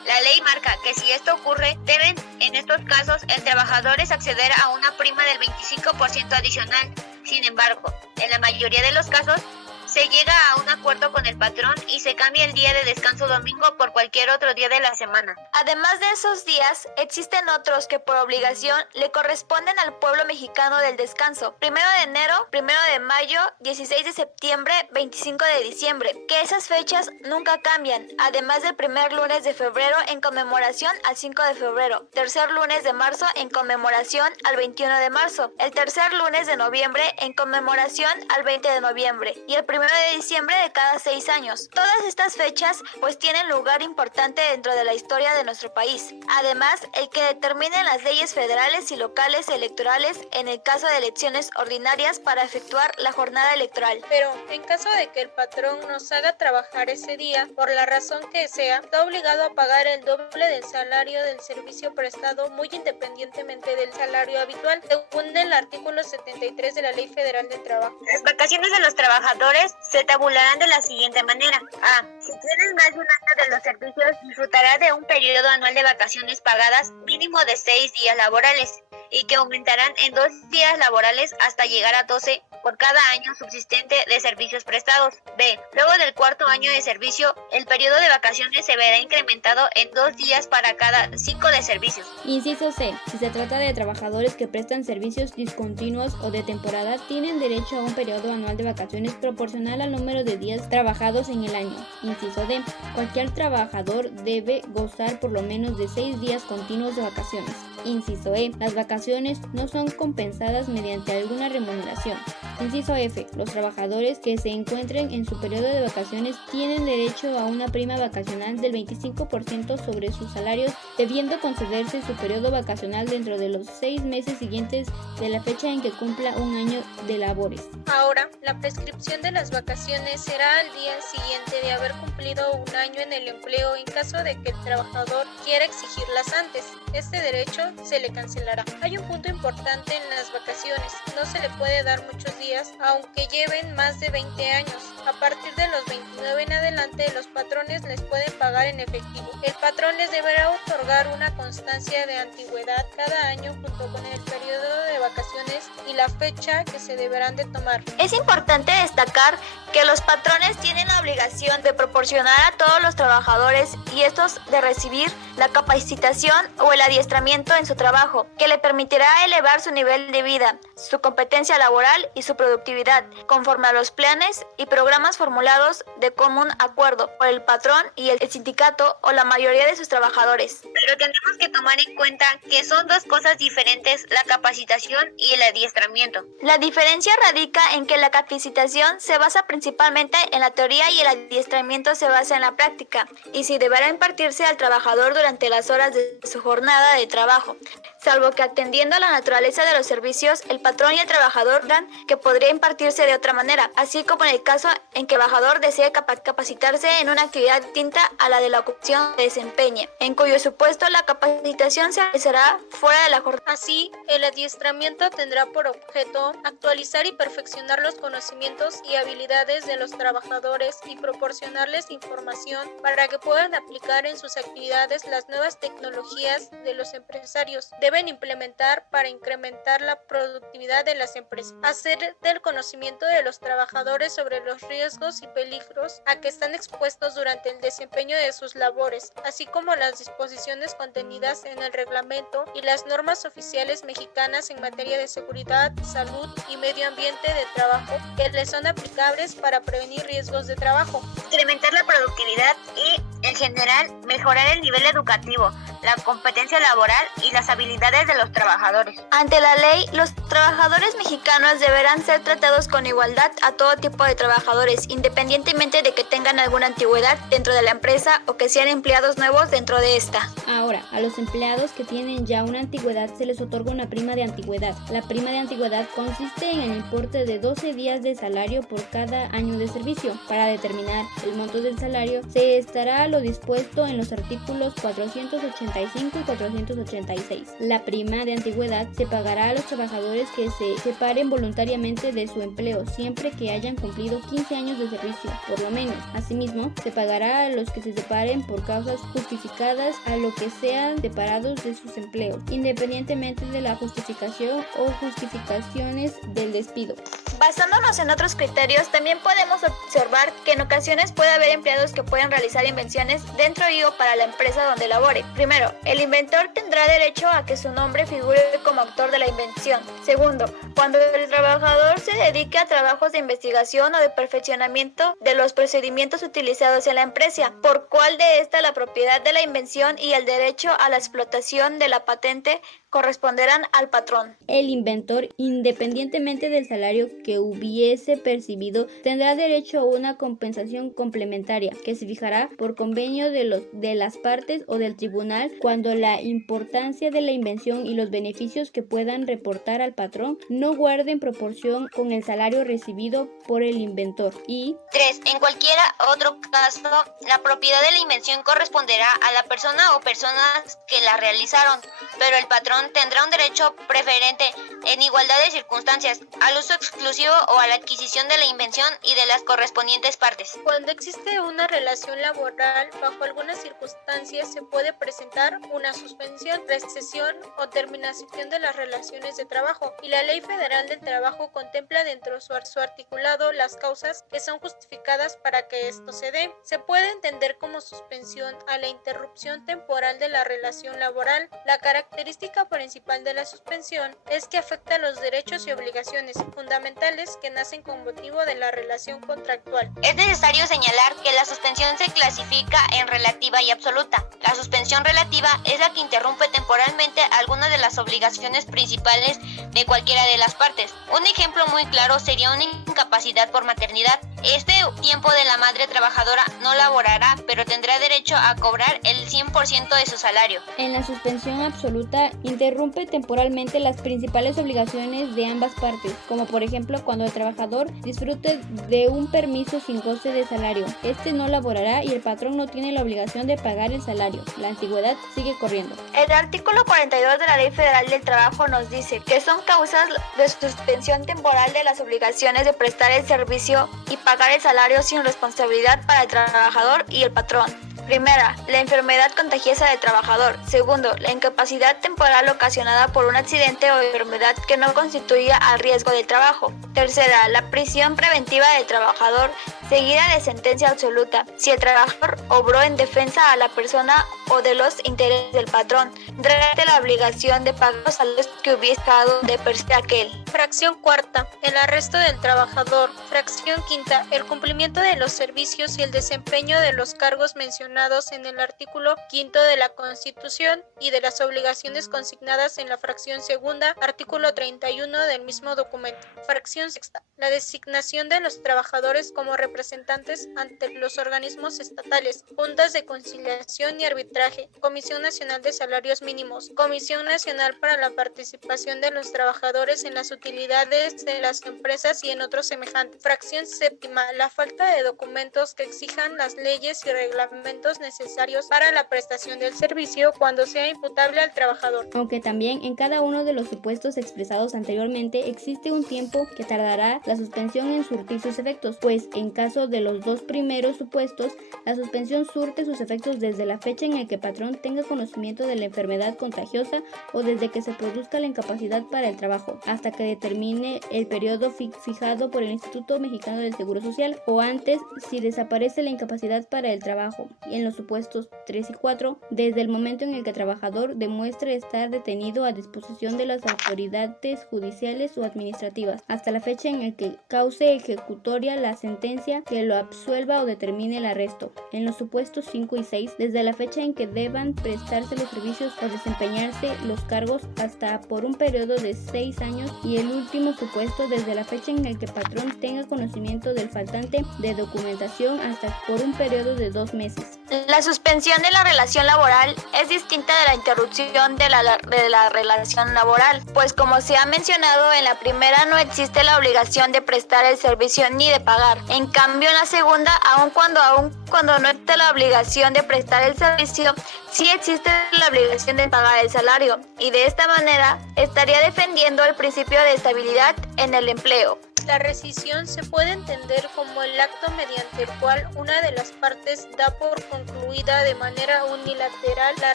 La ley marca que si esto ocurre, deben, en estos casos, el trabajador acceder a una prima del 25% adicional. Sin embargo, en la mayoría de los casos, se llega a un acuerdo con el patrón y se cambia el día de descanso domingo por cualquier otro día de la semana. Además de esos días, existen otros que por obligación le corresponden al pueblo mexicano del descanso: 1 de enero, 1 de mayo, 16 de septiembre, 25 de diciembre, que esas fechas nunca cambian, además del primer lunes de febrero en conmemoración al 5 de febrero, tercer lunes de marzo en conmemoración al 21 de marzo, el tercer lunes de noviembre en conmemoración al 20 de noviembre y el 1 de diciembre de cada 6 años. Todas estas fechas pues tienen lugar importante dentro de la historia de nuestro país. Además, el que determinen las leyes federales y locales electorales en el caso de elecciones ordinarias para efectuar la jornada electoral. Pero, en caso de que el patrón nos haga trabajar ese día, por la razón que sea, está obligado a pagar el doble del salario del servicio prestado, muy independientemente del salario habitual, según el artículo 73 de la Ley Federal del Trabajo. Las vacaciones de los trabajadores se tabularán de la siguiente manera. A. Si tienes más de un año de los servicios, disfrutará de un periodo anual de vacaciones pagadas mínimo de 6 días laborales y que aumentarán en 2 días laborales hasta llegar a 12 por cada año subsistente de servicios prestados. B. Luego del cuarto año de servicio, el periodo de vacaciones se verá incrementado en 2 días para cada 5 de servicios. Inciso C. Si se trata de trabajadores que prestan servicios discontinuos o de temporada, tienen derecho a un periodo anual de vacaciones proporcional al número de días trabajados en el año. Inciso D. Cualquier trabajador debe gozar por lo menos de 6 días continuos de vacaciones. Inciso E. Las vacaciones no son compensadas mediante alguna remuneración. Inciso F. Los trabajadores que se encuentren en su periodo de vacaciones tienen derecho a una prima vacacional del 25% sobre sus salarios, debiendo concederse su periodo vacacional dentro de los 6 meses siguientes de la fecha en que cumpla un año de labores. Ahora, la prescripción de las vacaciones será al día siguiente de haber cumplido un año en el empleo en caso de que el trabajador quiera exigirlas antes. Este derecho se le cancelará. Hay un punto importante en las vacaciones. No se le puede dar muchos días, aunque lleven más de 20 años. A partir de los 29 en adelante, los patrones les pueden pagar en efectivo. El patrón les deberá otorgar una constancia de antigüedad cada año junto con el periodo de vacaciones y la fecha que se deberán de tomar. Es importante destacar que los patrones tienen la obligación de proporcionar a todos los trabajadores y estos de recibir la capacitación o el adiestramiento en su trabajo, que le permitirá elevar su nivel de vida, su competencia laboral y su productividad, conforme a los planes y programas formulados de común acuerdo por el patrón y el sindicato o la mayoría de sus trabajadores. Pero tenemos que tomar en cuenta que son dos cosas diferentes, la capacitación y el adiestramiento. La diferencia radica en que la capacitación se basa principalmente en la teoría y el adiestramiento se basa en la práctica, y si deberá impartirse al trabajador durante las horas de su jornada de trabajo, salvo que atendiendo a la naturaleza de los servicios, el patrón y el trabajador dan que podría impartirse de otra manera, así como en el caso en que el trabajador desee capacitarse en una actividad distinta a la de la ocupación que desempeñe, en cuyo supuesto la capacitación se realizará fuera de la jornada. Así, el adiestramiento tendrá por objeto actualizar y perfeccionar los conocimientos y habilidades de los trabajadores y proporcionarles información para que puedan aplicar en sus actividades las nuevas tecnologías de los empresarios deben implementar para incrementar la productividad de las empresas, hacer del conocimiento de los trabajadores sobre los riesgos y peligros a que están expuestos durante el desempeño de sus labores, así como las disposiciones contenidas en el reglamento y las normas oficiales mexicanas en materia de seguridad, salud y medio ambiente de trabajo que les son aplicables para prevenir riesgos de trabajo. Incrementar la productividad y, en general, mejorar el nivel educativo, la competencia laboral y las habilidades de los trabajadores. Ante la ley, los trabajadores mexicanos deberán ser tratados con igualdad a todo tipo de trabajadores, independientemente de que tengan alguna antigüedad dentro de la empresa o que sean empleados nuevos dentro de esta. Ahora, a los empleados que tienen ya una antigüedad se les otorga una prima de antigüedad. La prima de antigüedad consiste en el importe de 12 días de salario por cada año de servicio. Para determinar el monto del salario, se estará a lo dispuesto en los artículos 485 y 486. La prima de antigüedad se pagará a los trabajadores que se separen voluntariamente de su empleo, siempre que hayan cumplido 15 años de servicio, por lo menos. Asimismo, se pagará a los que se separen por causas justificadas a lo que sean separados de sus empleos, independientemente de la justificación o justificaciones del despido. Basándonos en otros criterios, también podemos observar que en ocasiones puede haber empleados que pueden realizar invenciones dentro y o para la empresa donde labore. Primero, el inventor tendrá derecho a que su nombre figure como autor de la invención. Segundo, cuando el trabajador se dedique a trabajos de investigación o de perfeccionamiento de los procedimientos utilizados en la empresa, por cuál de esta la propiedad de la invención y el derecho a la explotación de la patente corresponderán al patrón. El inventor, independientemente del salario que hubiese percibido, tendrá derecho a una compensación complementaria que se fijará por convenio de las partes o del tribunal cuando la importancia de la invención y los beneficios que puedan reportar al patrón no guarden proporción con el salario recibido por el inventor. Y 3. En cualquier otro caso, la propiedad de la invención corresponderá a la persona o personas que la realizaron, pero el patrón tendrá un derecho preferente en igualdad de circunstancias al uso exclusivo o a la adquisición de la invención y de las correspondientes partes. Cuando existe una relación laboral, bajo algunas circunstancias se puede presentar una suspensión, recesión o terminación de las relaciones de trabajo, y la Ley Federal del Trabajo contempla dentro de su articulado las causas que son justificadas para que esto se dé. Se puede entender como suspensión a la interrupción temporal de la relación laboral. La característica principal de la suspensión es que afecta los derechos y obligaciones fundamentales que nacen con motivo de la relación contractual. Es necesario señalar que la suspensión se clasifica en relativa y absoluta. La suspensión relativa es la que interrumpe temporalmente algunas de las obligaciones principales de cualquiera de las partes. Un ejemplo muy claro sería una incapacidad por maternidad. Este tiempo de la madre trabajadora no laborará, pero tendrá derecho a cobrar el 100% de su salario. En la suspensión absoluta, interrumpe temporalmente las principales obligaciones de ambas partes, como por ejemplo cuando el trabajador disfrute de un permiso sin goce de salario. Este no laborará y el patrón no tiene la obligación de pagar el salario. La antigüedad sigue corriendo. El artículo 42 de la Ley Federal del Trabajo nos dice que son causas de suspensión temporal de las obligaciones de prestar el servicio y pagar el salario sin responsabilidad para el trabajador y el patrón. Primera, la enfermedad contagiosa del trabajador. Segundo, la incapacidad temporal ocasionada por un accidente o enfermedad que no constituya al riesgo del trabajo. Tercera, la prisión preventiva del trabajador seguida de sentencia absoluta, si el trabajador obró en defensa a la persona o de los intereses del patrón, de la obligación de pagar los salarios que hubiese dejado de percibir aquel. Fracción cuarta, el arresto del trabajador. Fracción quinta, el cumplimiento de los servicios y el desempeño de los cargos mencionados en el artículo 5 de la Constitución y de las obligaciones consignadas en la fracción segunda, artículo 31 del mismo documento. Fracción sexta, la designación de los trabajadores como representantes ante los organismos estatales, juntas de conciliación y arbitraje, Comisión Nacional de Salarios Mínimos, Comisión Nacional para la Participación de los Trabajadores en las Utilidades de las Empresas y en otros semejantes. Fracción séptima, la falta de documentos que exijan las leyes y reglamentos necesarios para la prestación del servicio cuando sea imputable al trabajador. Aunque también en cada uno de los supuestos expresados anteriormente existe un tiempo que tardará la suspensión en surtir sus efectos, pues en caso de los dos primeros supuestos, la suspensión surte sus efectos desde la fecha en la que el patrón tenga conocimiento de la enfermedad contagiosa o desde que se produzca la incapacidad para el trabajo, hasta que determine el periodo fijado por el Instituto Mexicano del Seguro Social, o antes si desaparece la incapacidad para el trabajo, y en los supuestos 3 y 4, desde el momento en el que el trabajador demuestre estar detenido a disposición de las autoridades judiciales o administrativas, hasta la fecha en la que cause ejecutoria la sentencia que lo absuelva o determine el arresto. En los supuestos 5 y 6, desde la fecha en que deban prestarse los servicios o desempeñarse los cargos hasta por un periodo de 6 años, y el último supuesto desde la fecha en el que el patrón tenga conocimiento del faltante de documentación hasta por un periodo de 2 meses. La suspensión de la relación laboral es distinta de la interrupción de la relación laboral, pues como se ha mencionado, en la primera no existe la obligación de prestar el servicio ni de pagar. En cambio, en la segunda, aun cuando no existe la obligación de prestar el servicio, sí existe la obligación de pagar el salario, y de esta manera estaría defendiendo el principio de estabilidad en el empleo. La rescisión se puede entender como el acto mediante el cual una de las partes da por concluida de manera unilateral la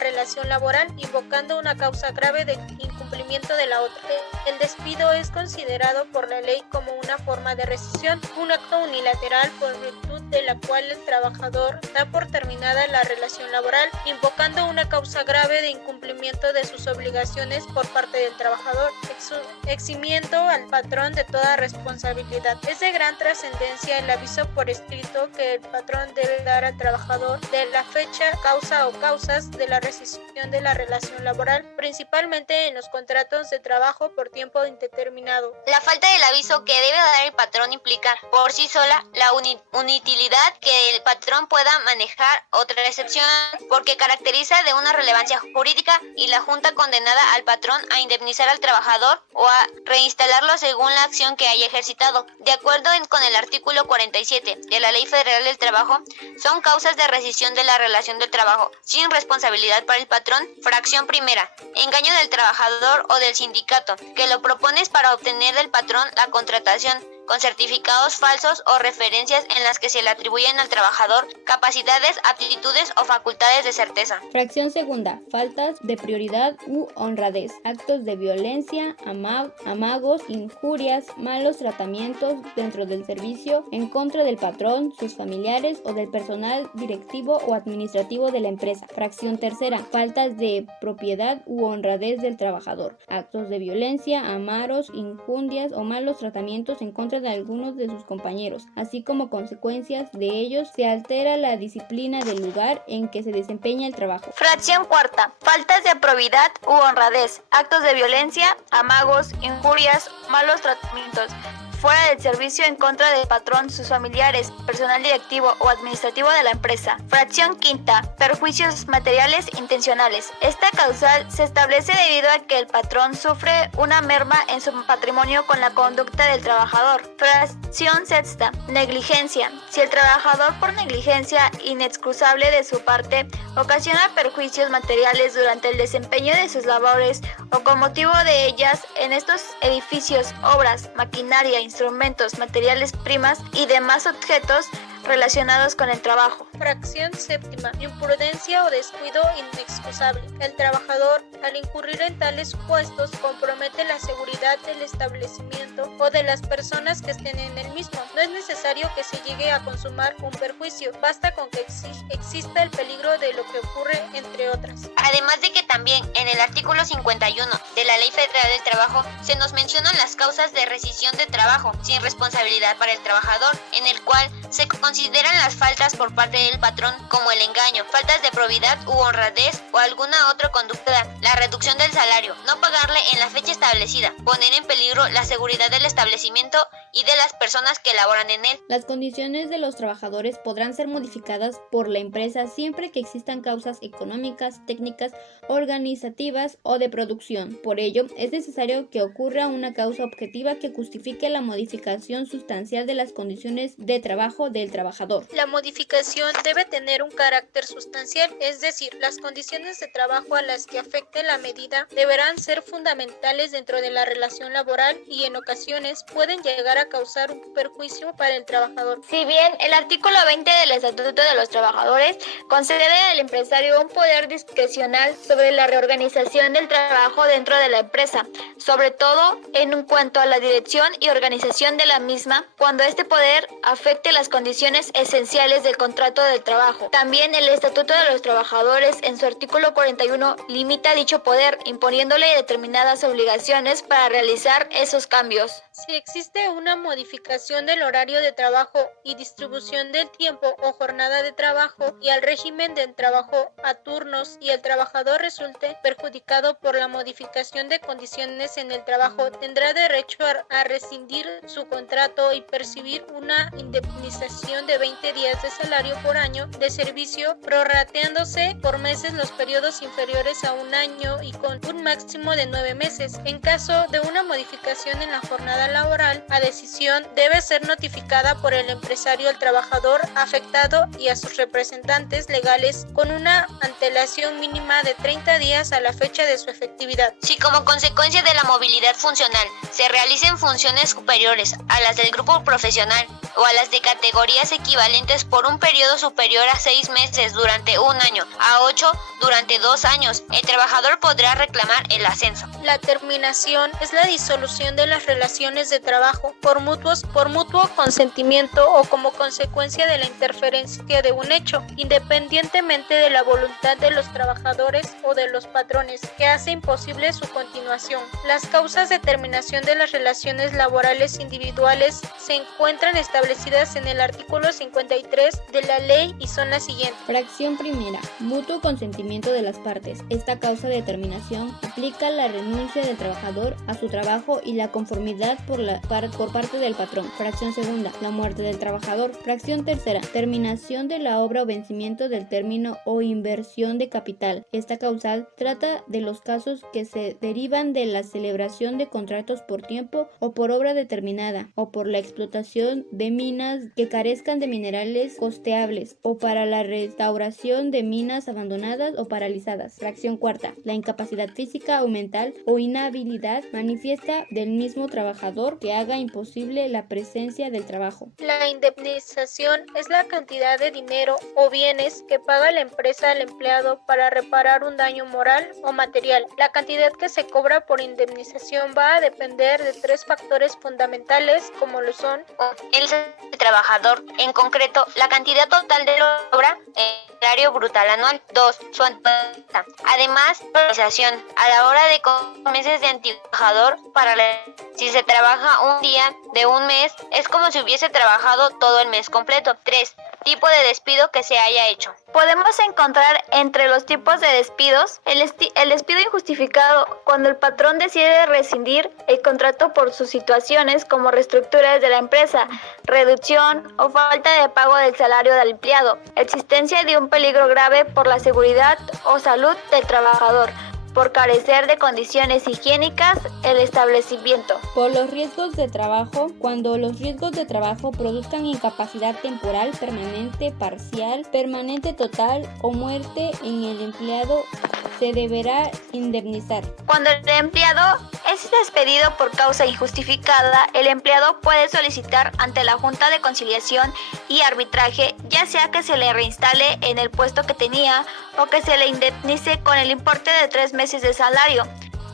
relación laboral, invocando una causa grave de incumplimiento de la otra. El despido es considerado por la ley como una forma de rescisión, un acto unilateral por virtud de la cual el trabajador da por terminada la relación laboral, invocando una causa grave de incumplimiento de sus obligaciones por parte del trabajador, eximiendo al patrón de toda responsabilidad. Es de gran trascendencia el aviso por escrito que el patrón debe dar al trabajador de la fecha, causa o causas de la rescisión de la relación laboral, principalmente en los contratos de trabajo por tiempo indeterminado. La falta del aviso que debe dar el patrón implica por sí sola la inutilidad que el patrón pueda manejar otra excepción, porque caracteriza de una relevancia jurídica y la Junta condenada al patrón a indemnizar al trabajador o a reinstalarlo según la acción que haya ejercido. De acuerdo con el artículo 47 de la Ley Federal del Trabajo, son causas de rescisión de la relación del trabajo sin responsabilidad para el patrón. Fracción primera, engaño del trabajador o del sindicato que lo propones para obtener del patrón la contratación con certificados falsos o referencias en las que se le atribuyen al trabajador capacidades, aptitudes o facultades de certeza. Fracción segunda, faltas de prioridad u honradez, actos de violencia, amagos, injurias, malos tratamientos dentro del servicio en contra del patrón, sus familiares o del personal directivo o administrativo de la empresa. Fracción tercera, faltas de propiedad u honradez del trabajador, actos de violencia, amaros, injurias o malos tratamientos en contra de algunos de sus compañeros, así como consecuencias de ellos se altera la disciplina del lugar en que se desempeña el trabajo. Fracción cuarta, faltas de probidad u honradez, actos de violencia, amagos, injurias, malos tratamientos fuera del servicio en contra del patrón, sus familiares, personal directivo o administrativo de la empresa. Fracción quinta, perjuicios materiales intencionales. Esta causal se establece debido a que el patrón sufre una merma en su patrimonio con la conducta del trabajador. Fracción sexta, negligencia. Si el trabajador por negligencia inexcusable de su parte ocasiona perjuicios materiales durante el desempeño de sus labores o con motivo de ellas en estos edificios, obras, maquinaria, instrumentos, materiales primas y demás objetos relacionados con el trabajo. Fracción séptima, imprudencia o descuido inexcusable. El trabajador, al incurrir en tales supuestos, compromete la seguridad del establecimiento o de las personas que estén en el mismo. No es necesario que se llegue a consumar un perjuicio, basta con que exista el peligro de lo que ocurre, entre otras. Además de que también en el artículo 51 de la Ley Federal del Trabajo se nos mencionan las causas de rescisión de trabajo sin responsabilidad para el trabajador, en el cual se consideran las faltas por parte del patrón como el engaño, faltas de probidad u honradez o alguna otra conducta, la reducción del salario, no pagarle en la fecha establecida, poner en peligro la seguridad del establecimiento y de las personas que laboran en él. Las condiciones de los trabajadores podrán ser modificadas por la empresa siempre que existan causas económicas, técnicas, organizativas o de producción. Por ello, es necesario que ocurra una causa objetiva que justifique la modificación sustancial de las condiciones de trabajo del trabajador. La modificación debe tener un carácter sustancial, es decir, las condiciones de trabajo a las que afecte la medida deberán ser fundamentales dentro de la relación laboral y en ocasiones pueden llegar a causar un perjuicio para el trabajador. Si bien el artículo 20 del Estatuto de los Trabajadores concede al empresario un poder discrecional sobre la reorganización del trabajo dentro de la empresa, sobre todo en cuanto a la dirección y organización de la misma, cuando este poder afecte las condiciones esenciales del contrato del trabajo. También el Estatuto de los Trabajadores en su artículo 41 limita dicho poder, imponiéndole determinadas obligaciones para realizar esos cambios. Si existe una modificación del horario de trabajo y distribución del tiempo o jornada de trabajo y al régimen del trabajo a turnos y el trabajador resulte perjudicado por la modificación de condiciones en el trabajo, tendrá derecho a rescindir su contrato y percibir una indemnización de 20 días de salario por año de servicio, prorrateándose por meses los periodos inferiores a un año y con un máximo de 9 meses. En caso de una modificación en la jornada laboral, la decisión debe ser notificada por el empresario al trabajador afectado y a sus representantes legales con una antelación mínima de 30 días a la fecha de su efectividad. Si como consecuencia de la movilidad funcional se realicen funciones superiores a las del grupo profesional o a las de categorías equivalentes por un periodo superior a 6 meses durante un año, a 8 durante 2 años, el trabajador podrá reclamar el ascenso. La terminación es la disolución de las relaciones de trabajo por mutuo consentimiento o como consecuencia de la interferencia de un hecho, independientemente de la voluntad de los trabajadores o de los patrones, que hace imposible su continuación. Las causas de terminación de las relaciones laborales individuales se encuentran establecidas en el artículo 53 de la ley y son las siguientes. Fracción primera, mutuo consentimiento de las partes. Esta causa de terminación implica la renuncia del trabajador a su trabajo y la conformidad por parte del patrón. Fracción segunda, la muerte del trabajador. Fracción tercera, terminación de la obra o vencimiento del término o inversión de capital. Esta causal trata de los casos que se derivan de la celebración de contratos por tiempo o por obra determinada, o por la explotación de minas que carezcan de minerales costeables, o para la restauración de minas abandonadas o paralizadas. Fracción cuarta. La incapacidad física o mental o inhabilidad manifiesta del mismo trabajador que haga imposible la presencia del trabajo. La indemnización es la cantidad de dinero o bienes que paga la empresa al empleado para reparar un daño moral o material. La cantidad que se cobra por indemnización va a depender de 3 factores fundamentales, como lo son el trabajador, en concreto, la cantidad total de la obra, el salario brutal anual. 2. Su antigüedad. Además, la organización a la hora de meses de antigüedad para si se trabaja un día de un mes, es como si hubiese trabajado todo el mes completo. 3. Tipo de despido que se haya hecho. Podemos encontrar entre los tipos de despidos el despido injustificado, cuando el patrón decide rescindir el contrato por sus situaciones como reestructuras de la empresa, reducción o falta de pago del salario del empleado, existencia de un peligro grave por la seguridad o salud del trabajador, por carecer de condiciones higiénicas el establecimiento. Por los riesgos de trabajo, cuando los riesgos de trabajo produzcan incapacidad temporal, permanente, parcial, permanente total o muerte en el empleado, se deberá indemnizar. Cuando el empleado es despedido por causa injustificada, el empleado puede solicitar ante la Junta de Conciliación y Arbitraje, ya sea que se le reinstale en el puesto que tenía o que se le indemnice con el importe de 3 meses de salario.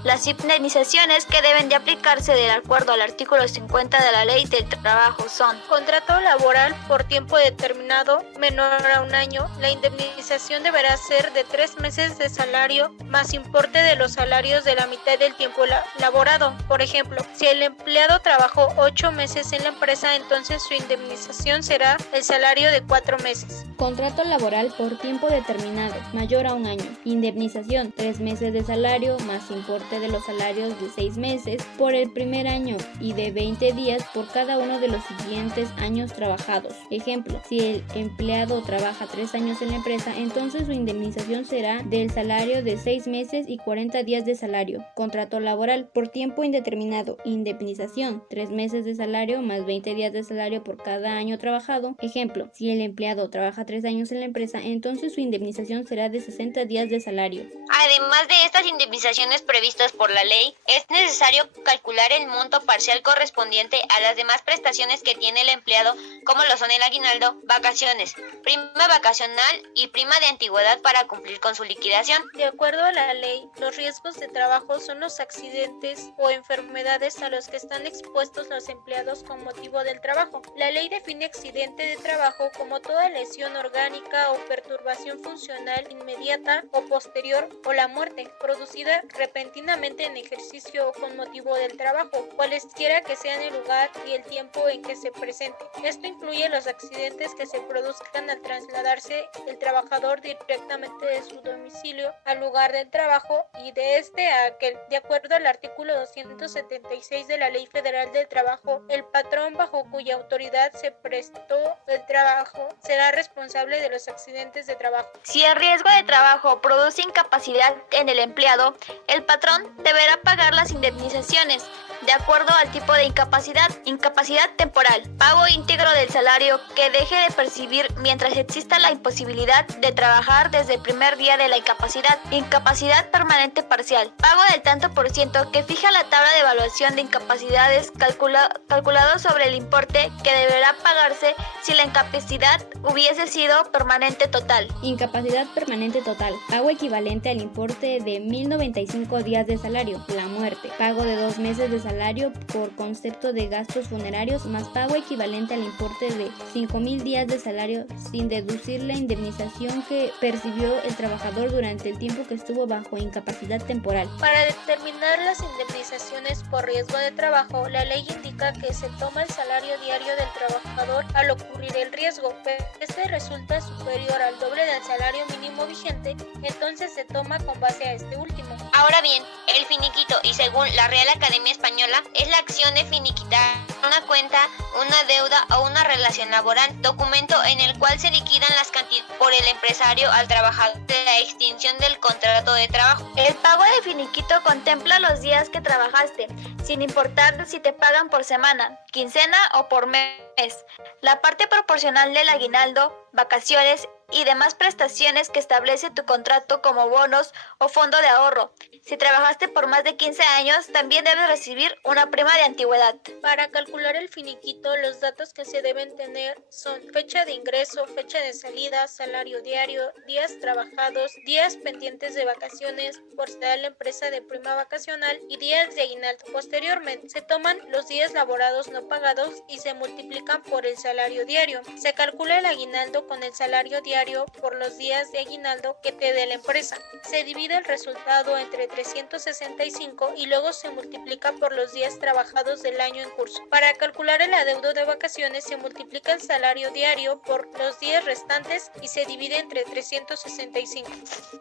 Las indemnizaciones que deben de aplicarse de acuerdo al artículo 50 de la Ley del Trabajo son: contrato laboral por tiempo determinado menor a un año. La indemnización deberá ser de 3 meses de salario más importe de los salarios de la mitad del tiempo laborado. Por ejemplo, si el empleado trabajó 8 meses en la empresa, entonces su indemnización será el salario de 4 meses. Contrato laboral por tiempo determinado mayor a un año. Indemnización: 3 meses de salario más importe de los salarios de 6 meses por el primer año y de 20 días por cada uno de los siguientes años trabajados. Ejemplo, si el empleado trabaja 3 años en la empresa, entonces su indemnización será del salario de 6 meses y 40 días de salario. Contrato laboral por tiempo indeterminado. Indemnización: 3 meses de salario más 20 días de salario por cada año trabajado. Ejemplo, si el empleado trabaja 3 años en la empresa, entonces su indemnización será de 60 días de salario. Además de estas indemnizaciones previstas por la ley, es necesario calcular el monto parcial correspondiente a las demás prestaciones que tiene el empleado, como lo son el aguinaldo, vacaciones, prima vacacional y prima de antigüedad para cumplir con su liquidación. De acuerdo a la ley, los riesgos de trabajo son los accidentes o enfermedades a los que están expuestos los empleados con motivo del trabajo. La ley define accidente de trabajo como toda lesión orgánica o perturbación funcional inmediata o posterior o la muerte producida repentinamente en ejercicio o con motivo del trabajo, cualesquiera que sean el lugar y el tiempo en que se presente. Esto incluye los accidentes que se produzcan al trasladarse el trabajador directamente de su domicilio al lugar del trabajo y de este a aquel. De acuerdo al artículo 276 de la Ley Federal del Trabajo, el patrón bajo cuya autoridad se prestó el trabajo será responsable de los accidentes de trabajo. Si el riesgo de trabajo produce incapacidad en el empleado, el patrón deberá pagar las indemnizaciones de acuerdo al tipo de incapacidad. Incapacidad temporal: pago íntegro del salario que deje de percibir mientras exista la imposibilidad de trabajar desde el primer día de la incapacidad. Incapacidad permanente parcial: pago del tanto por ciento que fija la tabla de evaluación de incapacidades calculado sobre el importe que deberá pagarse si la incapacidad hubiese sido permanente total. Incapacidad permanente total: pago equivalente al importe de 1095 días de salario. La muerte: pago de 2 meses de salario por concepto de gastos funerarios más pago equivalente al importe de 5,000 días de salario sin deducir la indemnización que percibió el trabajador durante el tiempo que estuvo bajo incapacidad temporal. Para determinar las indemnizaciones por riesgo de trabajo, la ley indica que se toma el salario diario del trabajador al ocurrir el riesgo, pero este resulta superior al doble del salario mínimo vigente, entonces se toma con base a este último. Ahora bien, el finiquito, y según la Real Academia Española, es la acción de finiquitar una cuenta una deuda o una relación laboral, documento en el cual se liquidan las cantidades por el empresario al trabajador de la extinción del contrato de trabajo. El pago de finiquito contempla los días que trabajaste, sin importar si te pagan por semana, quincena o por mes. La parte proporcional del aguinaldo, vacaciones y demás prestaciones que establece tu contrato como bonos o fondo de ahorro. Si trabajaste por más de 15 años, también debes recibir una prima de antigüedad. Para calcular el finiquito, los datos que se deben tener son fecha de ingreso, fecha de salida, salario diario, días trabajados, días pendientes de vacaciones, por si da la empresa de prima vacacional y días de aguinaldo. Posteriormente, se toman los días laborados no pagados y se multiplican por el salario diario. Se calcula el aguinaldo con el salario diario por los días de aguinaldo que te dé la empresa. Se divide el resultado entre 365 y luego se multiplica por los días trabajados del año en curso. Para calcular el adeudo de vacaciones se multiplica el salario diario por los días restantes y se divide entre 365.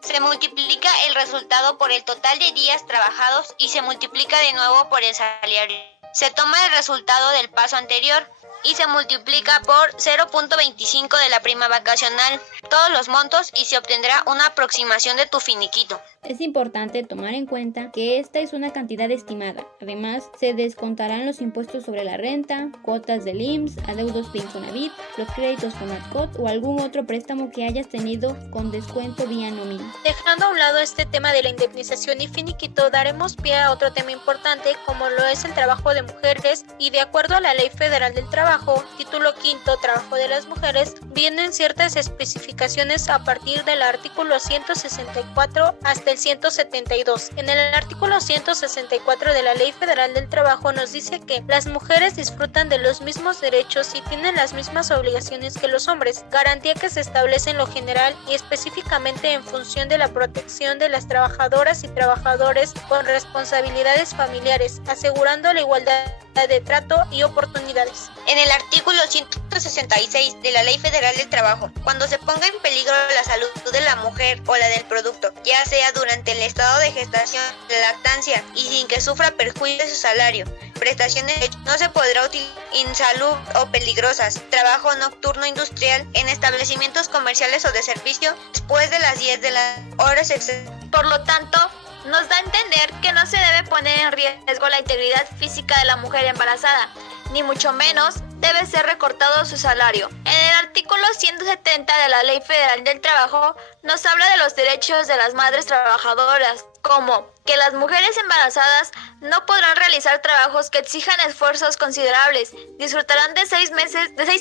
Se multiplica el resultado por el total de días trabajados y se multiplica de nuevo por el salario. Se toma el resultado del paso anterior y se multiplica por 0.25 de la prima vacacional, todos los montos, y se obtendrá una aproximación de tu finiquito. Es importante tomar en cuenta que esta es una cantidad estimada. Además, se descontarán los impuestos sobre la renta, cuotas del IMSS, adeudos de Infonavit, los créditos Fonacot o algún otro préstamo que hayas tenido con descuento vía nómina. Dejando a un lado este tema de la indemnización y finiquito, daremos pie a otro tema importante como lo es el trabajo de mujeres, y de acuerdo a la Ley Federal del Trabajo, título 5, Trabajo de las Mujeres, vienen ciertas especificaciones a partir del artículo 164 hasta el 172. En el artículo 164 de la Ley Federal del Trabajo nos dice que las mujeres disfrutan de los mismos derechos y tienen las mismas obligaciones que los hombres, garantía que se establece en lo general y específicamente en función de la protección de las trabajadoras y trabajadores con responsabilidades familiares, asegurando la igualdad de trato y oportunidades. En el artículo 166 de la Ley Federal del Trabajo, cuando se ponga en peligro la salud de la mujer o la del producto, ya sea durante el estado de gestación, la lactancia y sin que sufra perjuicio de su salario, prestaciones no se podrá utilizar insalud o peligrosas, trabajo nocturno industrial en establecimientos comerciales o de servicio después de las 10 de las horas extras. Por lo tanto, nos da a entender que no se debe poner en riesgo la integridad física de la mujer embarazada, ni mucho menos debe ser recortado su salario. En el artículo 170 de la Ley Federal del Trabajo nos habla de los derechos de las madres trabajadoras, como que las mujeres embarazadas no podrán realizar trabajos que exijan esfuerzos considerables, disfrutarán de 6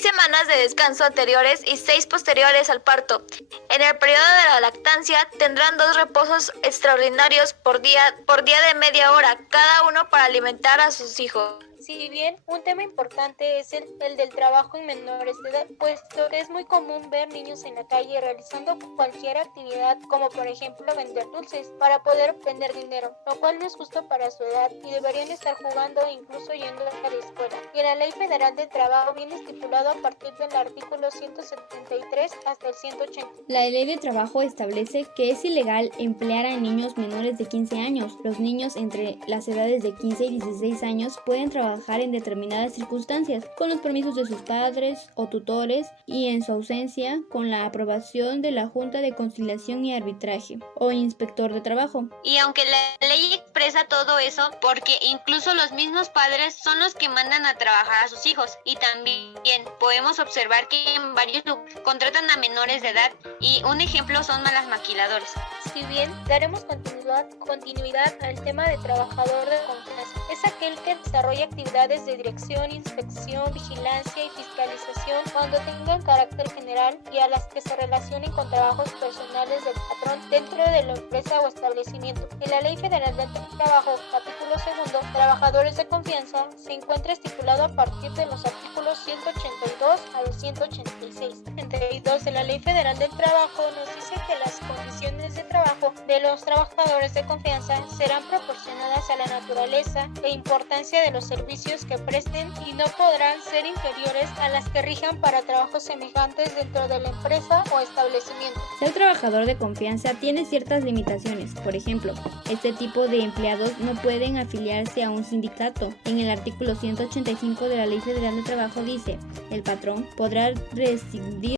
semanas de descanso anteriores y 6 posteriores al parto. En el periodo de la lactancia tendrán 2 reposos extraordinarios por día de media hora, cada uno para alimentar a sus hijos. Si bien un tema importante es el del trabajo en menores de edad, puesto que es muy común ver niños en la calle realizando cualquier actividad, como por ejemplo vender dulces, para poder obtener dinero, lo cual no es justo para su edad y deberían estar jugando e incluso yendo a la escuela. Y en la Ley Federal del Trabajo viene estipulado a partir del artículo 173 hasta el 180. La Ley de Trabajo establece que es ilegal emplear a niños menores de 15 años. Los niños entre las edades de 15 y 16 años pueden trabajar en determinadas circunstancias, con los permisos de sus padres o tutores y en su ausencia con la aprobación de la Junta de Conciliación y Arbitraje o Inspector de Trabajo. Y aunque la ley expresa todo eso, porque incluso los mismos padres son los que mandan a trabajar a sus hijos, y también podemos observar que en varios lugares contratan a menores de edad, y un ejemplo son malas maquiladoras. Si bien daremos continuidad al tema de trabajador de confianza, es aquel que desarrolla actividades de dirección, inspección, vigilancia y fiscalización cuando tengan carácter general y a las que se relacionen con trabajos personales del patrón dentro de la empresa o establecimiento. En la Ley Federal del Trabajo, capítulo 2, Trabajadores de Confianza, se encuentra estipulado a partir de los artículos 182 al 186. 32 de la Ley Federal del Trabajo nos dice que las condiciones de trabajo de los trabajadores de confianza serán proporcionadas a la naturaleza e importancia de los servicios que presten y no podrán ser inferiores a las que rijan para trabajos semejantes dentro de la empresa o establecimiento. Ser trabajador de confianza tiene ciertas limitaciones. Por ejemplo, este tipo de empleados no pueden afiliarse a un sindicato. En el artículo 185 de la Ley Federal de Trabajo dice: el patrón podrá rescindir